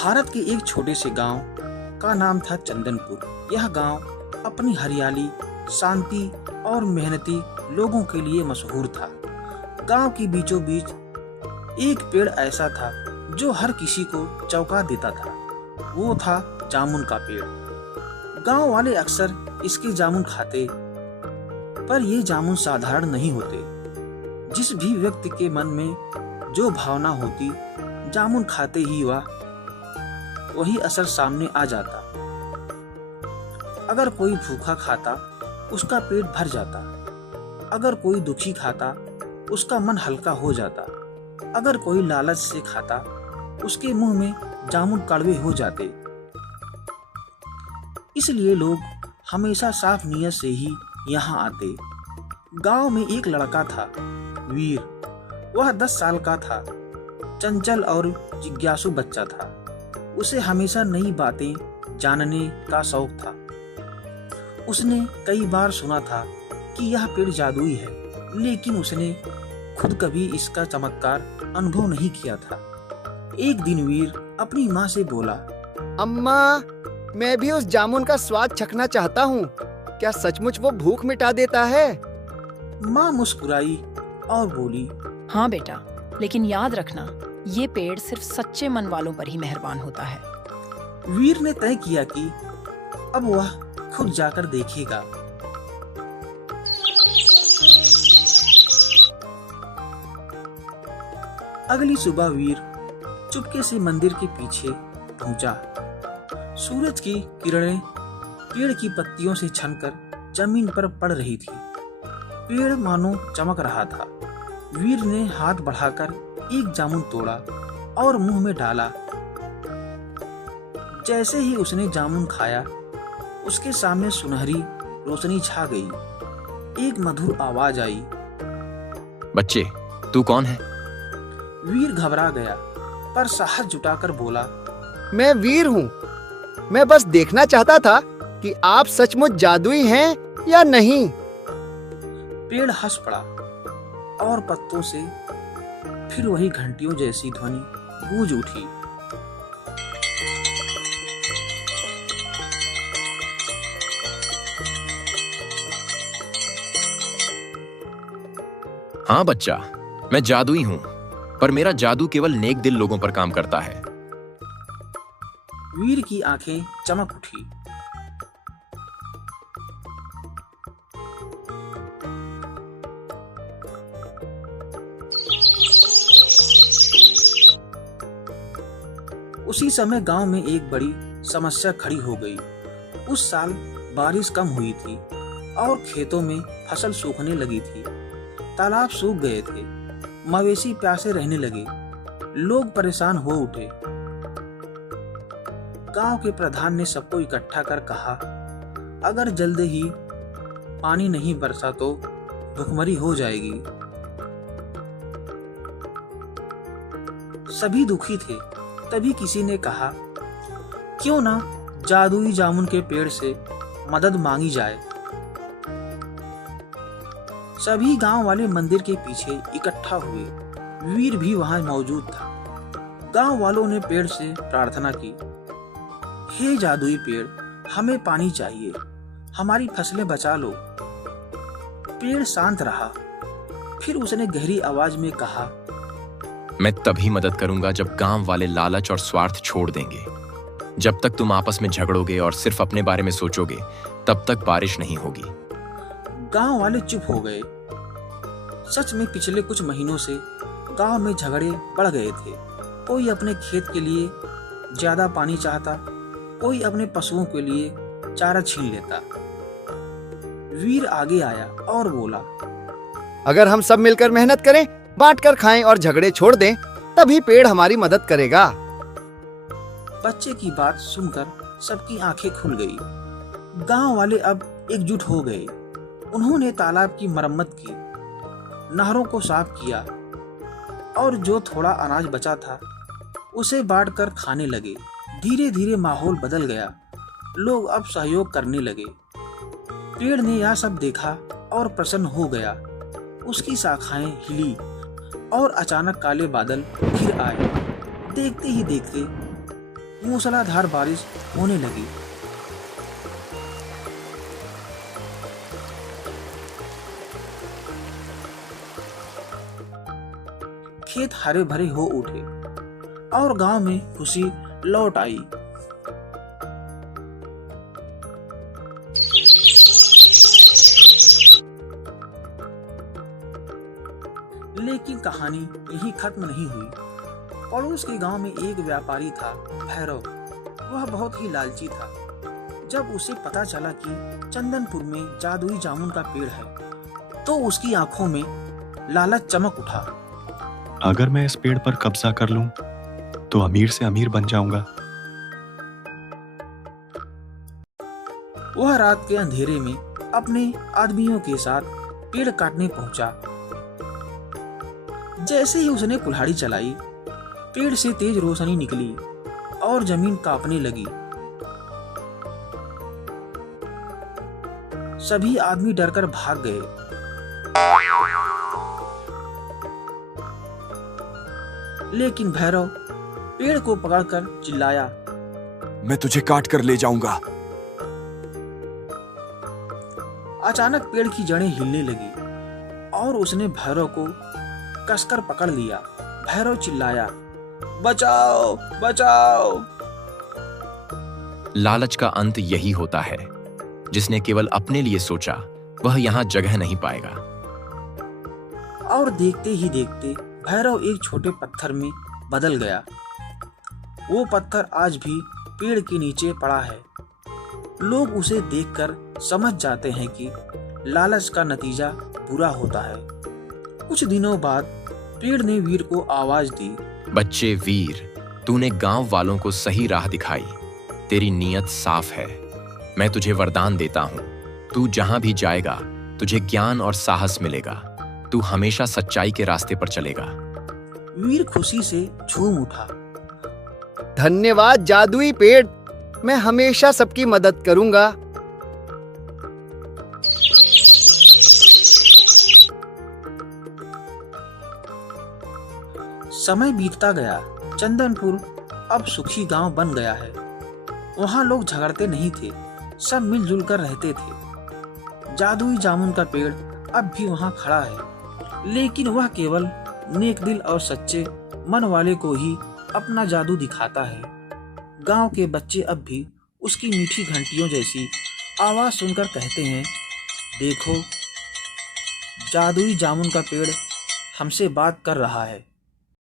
भारत के एक छोटे से गांव का नाम था चंदनपुर। यह गांव अपनी हरियाली, शांति और मेहनती लोगों के लिए मशहूर था। गांव के बीचों बीच एक पेड़ ऐसा था जो हर किसी को चौंका देता था। वो था जामुन का पेड़। गांव वाले अक्सर इसके जामुन खाते, पर ये जामुन साधारण नहीं होते। जिस भी व्यक्ति के मन में जो भावना होती, जामुन खाते ही वही असर सामने आ जाता। अगर कोई भूखा खाता, उसका पेट भर जाता। अगर कोई दुखी खाता, उसका मन हल्का हो जाता। अगर कोई लालच से खाता, उसके मुंह में जामुन कड़वे हो जाते। इसलिए लोग हमेशा साफ नीयत से ही यहाँ आते। गांव में एक लड़का था, वीर। वह 10 साल का था, चंचल और जिज्ञासु बच्चा था। उसे हमेशा नई बातें जानने का शौक था। उसने कई बार सुना था कि यह पेड़ जादुई है, लेकिन उसने खुद कभी इसका चमत्कार अनुभव नहीं किया था। एक दिन वीर अपनी माँ से बोला, अम्मा, मैं भी उस जामुन का स्वाद चखना चाहता हूँ। क्या सचमुच वो भूख मिटा देता है? माँ मुस्कुराई और बोली, हाँ बेटा, लेकिन याद रखना, ये पेड़ सिर्फ सच्चे मन वालों पर ही मेहरबान होता है। वीर ने तय किया कि अब वह खुद जाकर देखेगा। अगली सुबह वीर चुपके से मंदिर के पीछे पहुंचा। सूरज की किरणें पेड़ की पत्तियों से छनकर जमीन पर पड़ रही थी। पेड़ मानो चमक रहा था। वीर ने हाथ बढ़ाकर एक जामुन तोड़ा और मुंह में डाला। जैसे ही उसने जामुन खाया, उसके सामने सुनहरी रोशनी छा गई। एक मधुर आवाज आई, बच्चे, तू कौन है? वीर घबरा गया, पर साहस जुटाकर बोला, मैं वीर हूँ। मैं बस देखना चाहता था कि आप सचमुच जादुई हैं या नहीं। पेड़ हंस पड़ा और पत्तों से फिर वही घंटियों जैसी ध्वनि गूंज उठी। हाँ बच्चा, मैं जादुई हूँ, पर मेरा जादू केवल नेक दिल लोगों पर काम करता है। वीर की आंखें चमक उठी। उसी समय गांव में एक बड़ी समस्या खड़ी हो गई। उस साल बारिश कम हुई थी और खेतों में फसल सूखने लगी थी। तालाब सूख गए थे। मवेशी प्यासे रहने लगे। लोग परेशान हो उठे। गांव के प्रधान ने सबको इकट्ठा कर कहा, अगर जल्द ही पानी नहीं बरसा तो भुखमरी हो जाएगी। सभी दुखी थे। तभी किसी ने कहा, क्यों ना जादुई जामुन के पेड़ से मदद मांगी जाए। सभी गांव वाले मंदिर के पीछे इकट्ठा हुए। वीर भी वहां मौजूद था। गांव वालों ने पेड़ से प्रार्थना की, हे जादुई पेड़, हमें पानी चाहिए, हमारी फसलें बचा लो। पेड़ शांत रहा। फिर उसने गहरी आवाज में कहा, मैं तभी मदद करूंगा जब गांव वाले लालच और स्वार्थ छोड़ देंगे। जब तक तुम आपस में झगड़ोगे और सिर्फ अपने बारे में सोचोगे, तब तक बारिश नहीं होगी। गांव वाले चुप हो गए। सच में पिछले कुछ महीनों से गांव में झगड़े बढ़ गए थे। कोई अपने खेत के लिए ज्यादा पानी चाहता, कोई अपने पशुओं के लिए चारा छीन लेता। वीर आगे आया और बोला, अगर हम सब मिलकर मेहनत करें, बांट कर खाएं और झगड़े छोड़ दें, तभी पेड़ हमारी मदद करेगा। बच्चे की बात सुनकर सबकी आंखें खुल गई। गांव वाले अब एकजुट हो गए। उन्होंने तालाब की मरम्मत की, नहरों को साफ किया और जो थोड़ा अनाज बचा था उसे बांटकर खाने लगे। धीरे धीरे माहौल बदल गया। लोग अब सहयोग करने लगे। पेड़ ने यह सब देखा और प्रसन्न हो गया। उसकी शाखाएं हिली और अचानक काले बादल घिर आए। देखते ही देखते मूसलाधार बारिश होने लगी। खेत हरे भरे हो उठे और गांव में खुशी लौट आई। लेकिन कहानी यहीं खत्म नहीं हुई। पड़ोस के गांव में एक व्यापारी था, भैरव। वह बहुत ही लालची था। जब उसे पता चला कि चंदनपुर में जादुई जामुन का पेड़ है, तो उसकी आंखों में लालच चमक उठा। अगर मैं इस पेड़ पर कब्जा कर लूं, तो अमीर से अमीर बन जाऊंगा। वह रात के अंधेरे में अपने आदमियों के साथ पेड़ काटने पहुंचा। जैसे ही उसने कुल्हाड़ी चलाई, पेड़ से तेज रोशनी निकली और जमीन कांपने लगी। सभी आदमी डरकर भाग गए। लेकिन भैरव पेड़ को पकड़कर चिल्लाया, मैं तुझे काट कर ले जाऊंगा। अचानक पेड़ की जड़ें हिलने लगी और उसने भैरव को कसकर पकड़ लिया। भैरव चिल्लाया, बचाओ बचाओ। लालच का अंत यही होता है। जिसने केवल अपने लिए सोचा, वह यहाँ जगह नहीं पाएगा। और देखते ही देखते भैरव एक छोटे पत्थर में बदल गया। वो पत्थर आज भी पेड़ के नीचे पड़ा है। लोग उसे देखकर समझ जाते हैं कि लालच का नतीजा बुरा होता है। कुछ दिनों बाद पेड़ ने वीर को आवाज दी, बच्चे वीर, तूने गांव वालों को सही राह दिखाई। तेरी नीयत साफ है। मैं तुझे वरदान देता हूँ। तू जहां भी जाएगा, तुझे ज्ञान और साहस मिलेगा। तू हमेशा सच्चाई के रास्ते पर चलेगा। वीर खुशी से झूम उठा। धन्यवाद जादुई पेड़, मैं हमेशा सबकी मदद करूंगा। समय बीतता गया। चंदनपुर अब सुखी गांव बन गया है। वहां लोग झगड़ते नहीं थे, सब मिलजुल कर रहते थे। जादुई जामुन का पेड़ अब भी वहां खड़ा है, लेकिन वह केवल नेक दिल और सच्चे मन वाले को ही अपना जादू दिखाता है। गांव के बच्चे अब भी उसकी मीठी घंटियों जैसी आवाज सुनकर कहते हैं, देखो, जादुई जामुन का पेड़ हमसे बात कर रहा है।